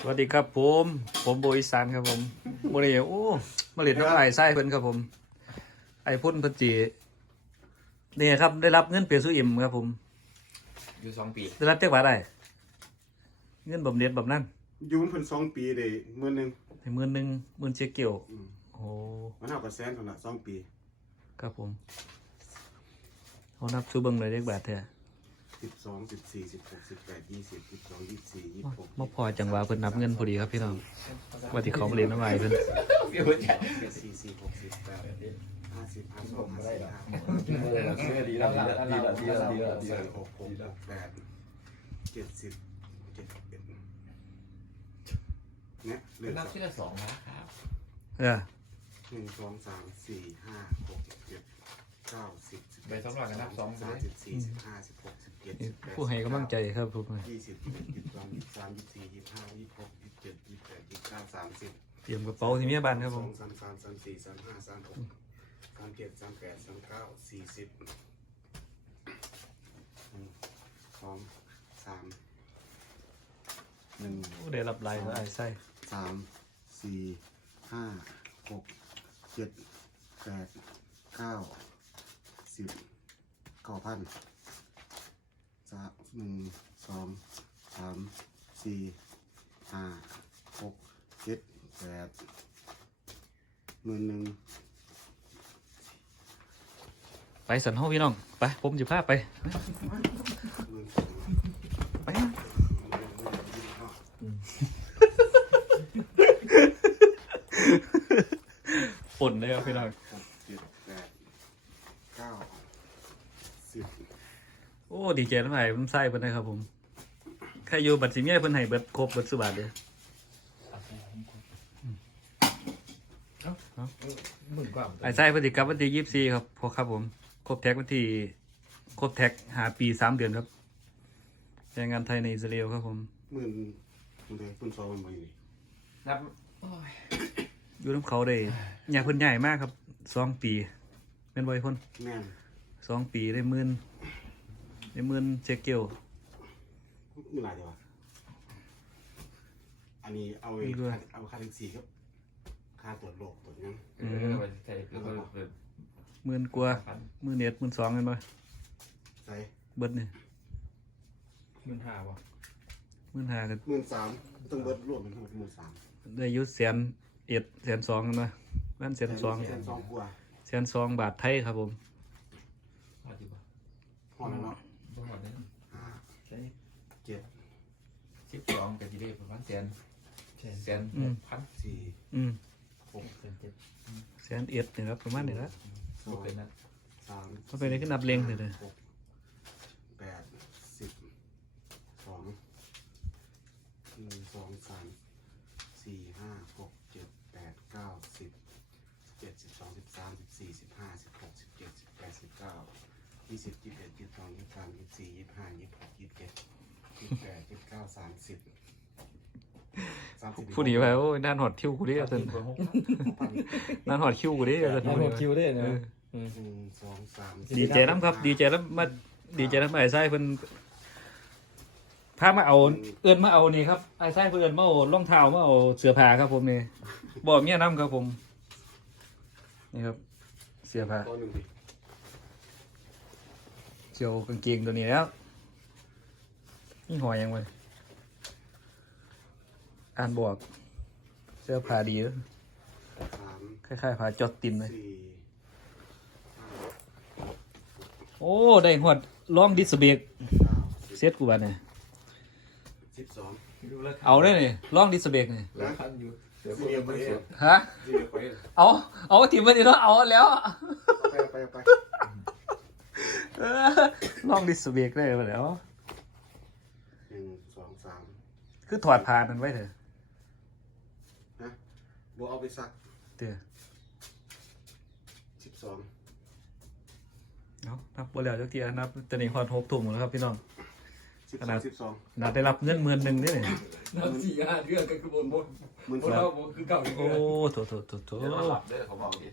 สวัสดีครับผม ผมโบอีสานครับผมโมเดลโอ้มาเล่นน้ำไอ้ไส้เพิ่นครับผม ไอ้พุ่นพันจีเนี่ยครับ ได้รับเงินเปรียสุอิ่มครับผม อยู่สองปี ได้รับเจ้าบาทได้ เงินบำเหน็จบำนั่นอยูนเพิ่นสองปีเลยเมื่อหนึงให้หมื่นหนึ่งหมื่นเชคเกียว อืมโอ้ มันเอากับแสนคนละสองปี ครับผมเขานับชูเบิ้งเลยเรียกบาทเถอะ สิบสองสิบสี่สิบหกสิบแปดยี่สิบยี่สิบสองยี่สิบสี่ยี่สิบหกมาพอจังหวะเพิ่นนับเงินพอดีครับพี่น้องว่าที่เขามาเล่นน้ำไอ้เพิ่นเดี๋ยวจะเจ็ดสี่สี่หกสิบแปดห้าสิบห้าสองห้าสิบห้าหกดีแล้วดีแล้วดีแล้วดีแล้วดีแล้วดีสี่แล้วหกหกหกแปดเจ็ดสิบเจ็ดสิบเอ็ดเนี่ยเหลือนับที่ละสองนะครับเออหนึ่งสองสามสี่ห้าหกเจ็ด เก้าสิบสิบใบสองร้อยกันนับสองสามเลยสิบสี่สิบห้าสิบหกสิบเจ็ดสิบแปดผู้ให้กำลังใจครับผมยี่สิบยี่สิบยี่สิบสองยี่สิบสามยี่สิบสี่ยี่สิบห้ายี่สิบหกยี่สิบเจ็ดยี่สิบแปดยี่สิบเก้าสามสิบเตรียมกระเป๋าที่เมียบ้านครับสผอมงสามสามสามสี่สามห้าสามหกสามเจ็ดสามแปดสามเก้าสี่สิบหนึ่งสองสามหนึ่ง โอ้ได้รับลายของไอ้ไส้สามสี่ห้าหกเจ็ดแปดเก้า สิบเก้าพันสามหนึ่งสองสามสี่ห้าหกเจ็ดแปดหมื่นหนึ่งไปสันห้องพี่น้อง ไป ผมจะพาไปหมื่นสองไปนยี่สิบห้าฝนเลยครับพี่น้อง เก้าสิบโอ้ดีใจน้ำไหลมันไส้เพิ่นนะครับผมใครอยู่บัตรสิเมียเพิ่นให้เบิดครบเบิดสุบาทเด้อหมื่นกว่าไอ้ไส้เพิ่นสิกลับวันที่ยี่สิบสี่ครับพอครับผมครบแท็กวันที่ครบแท็กหาปีสามเดือนครับแรงงานไทยในอิสราเอลครับผมหมื่นหมื่นเลยหมื่นสองมันมาอยู่นี่นับอยู่น้ำเขาได้อยากเพิ่นใหญ่มากครับสองปี เป็นบ่อยคนแม่นสองปีได้หมื่นได้หมื่นเชคเกิลมื่อไหร่เดี๋ยววะอันนี้เอาไว้ไม่รู้ค่าเอาค่าแท็กซี่ครับค่าตรวจโรคตรวจหยังเออไปใส่แล้วก็เปิดหมื่นกว่าหมื่นเอ็ดหมื่นสองกันบ่ใส่เบิดเนี่ยหมื่นห้าวะหมื่นห้ากันหมื่นสามต้องเบิดรวมเป็นทั้งหมดหมื่นสามได้อยุแสนเอ็ดแสนสองกันบ่บ้านแสนสอง แสนสองกว่า แสนสองบาทไทยครับผมพอดีป่ะห้องนั้นเนาะต้องหมดเลยห้าใช่เจ็ดสิบสองกับที่ได้ประมาณแสนแสนพันสี่อืมหกแสนเจ็ดแสนเอ็ดนี่ครับประมาณนี้ละสองเป็นนะสามก็ไปได้ขึ้นนับเลงเลยเด้อหกแปดสิบสองหนึ่งสองสามสี่ห้าหกเจ็ดแปดเก้าสิบเจ็ดสิบสองสิบ สามสิบสี่สิบห้าสิบหกสิบเจ็ดสิบแปดสิบเก้ายี่สิบยี่สิบเอ็ดยี่สิบสองยี่สิบสามยี่สิบสี่ยี่สิบห้ายี่สิบหกยี่สิบเจ็ดยี่สิบแปดยี่สิบเก้าสามสิบสามสิบผู้ดีไปโอ้ยด้านหอดคิ้วกูดิเอาเถอะหกพันด้านหอดคิ้วกูดิเอาเถอะแล้วหมดคิวได้นะหนึ่งสองสามดีใจน้ำครับ ดีใจน้ำมาดีใจน้ำไอ้ไส้เพิ่นพามาเอาเอื้อนมาเอานี่ครับไอ้ไส้เพิ่นเอื้อนมาเอารองเท้ามาเอาเสื้อผ้าครับผมนี่บอกเมียน้ำครับผม นี่ครับ เสื้อผ้าตัวหนึ่งดิเจียวกางเกงตัวนี้แล้ว นี่หอยยังไงอ่านบอกเสื้อผ้าดีเด้อสามคล้ายๆผ้าจอดตินเลย สี่ห้าโอ้ ได้หวดลองดิสเบกเก้าสิบเซ็ตกูบ้านเนี่ยสิบสองดูแล้วเอาได้เลยลองดิสเบกเนี่ย แล้วพันอยู่ เดี๋ยวสี่เดียวไปเองฮะสี่เดียวไปเองเอา เอาทีมมันดีแล้วเอาแล้วไปไปไปเออลองดิสเบกได้ไปแล้ว หนึ่งสองสามคือถอดผ้ามันไว้เถอะนะบัวเอาไปสักเดี๋ยวสิบสองเอานับบ่แล้วจักเทียนับตอนนี้ฮอดหกถุงแล้วครับพี่น้อง สิบขสนาอดงสิบสองนับได้รับเงินหมื่นหนึ่งนี่เลยนับสี่ห้าเรื่องก็คือบนบนหมื่นบสนองเราคือเก่าอยู่โอ้โถโถโถโถเดี๋ยวเราหลับได้เขาบอกดิ